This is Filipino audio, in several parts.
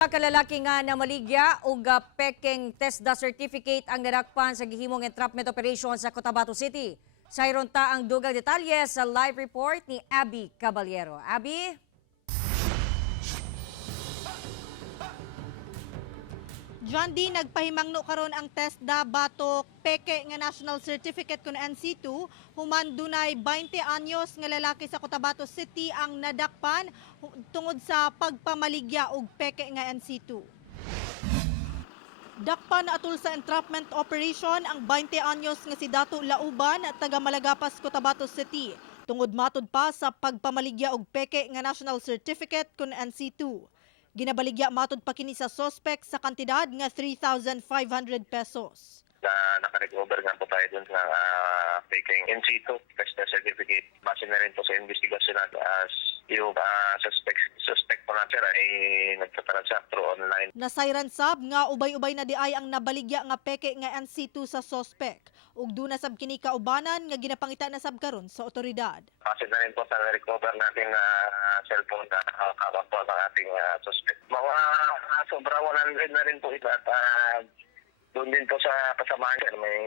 Kalalaki nga na maligya ug pekeng TESDA certificate ang nadakpan sa gihimong entrapment operation sa Cotabato City. Sayron ta ang dugang detalye sa live report ni Abby Caballero. Abby? John D, nagpahimangno karon ang TESDA batok peke nga national certificate kun NC2 human dunay 20 anyos nga lalaki sa Cotabato City ang nadakpan tungod sa pagpamaligya og peke nga NC2. Dakpan atul sa entrapment operation ang 20 anyos nga si Dato Lauban taga Malagapas, Cotabato City tungod matud pa sa pagpamaligya og peke nga national certificate kun NC2. Ginabaligya matud pa kini sa suspect sa kantidad nga 3,500 pesos. Naka-recover nga po tayo dun sa faking NC2 TESDA certificate. Base na rin po sa investigasyon natin as yung suspect po natin ay nagtatransact through online. Nasayran sab nga ubay-ubay na di ay ang nabaligya nga peke nga NC2 sa suspect. Ug duna sab kini kaubanan nga ginapangita na sab karon sa otoridad. Base na rin po sa recover nating cellphone na hawak po ng ating suspect. Mga sobra 100 na rin po ito at doon din po sa kasamahan niya, may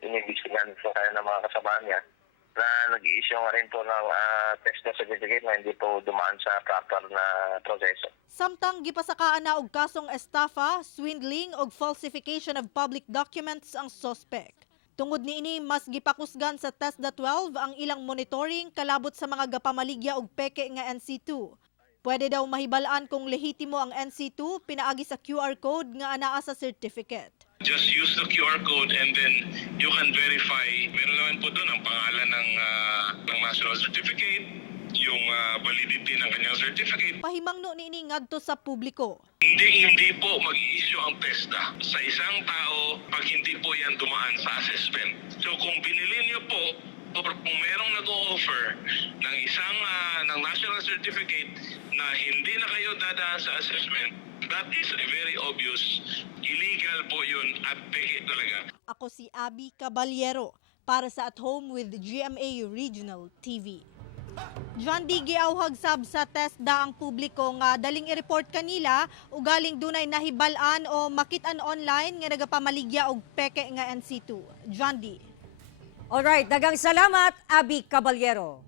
inibisigan po tayo ng mga kasamahan niya na nag-i-issue nga rin po ng TESDA certificate na hindi po dumaan sa proper na proseso. Samtang gipasakaan na og kasong estafa, swindling ug falsification of public documents ang suspect. Tungod niini mas gipakusgan sa TESDA 12 ang ilang monitoring kalabot sa mga gapamaligya og peke nga NC2. Pwede daw mahibalaan kung lehitimo ang NC2 pinaagi sa QR code nga anaa sa certificate. Just use the QR code and then you can verify. Meron naman po doon ang pangalan ng national certificate, yung validity ng kanyang certificate. Pahimangno niini ngadto sa publiko. Hindi po mag-i-issue ang TESDA sa isang tao pag hindi po yan dumaan sa assessment. So kung binili niyo po or kung merong nag-o-offer ng isang ng national certificate na hindi na kayo dadaan sa assessment, that is a very obvious illegal po yun at peke talaga. Ako si Abby Caballero para sa At Home with GMA Regional TV. John D, giawhag sab sa TESDA ang publiko nga daling i-report kanila ugaling dunay nahibalan o makit-an online nga nagapamaligya og peke nga NC2. John D. Alright, dagang salamat Abby Caballero.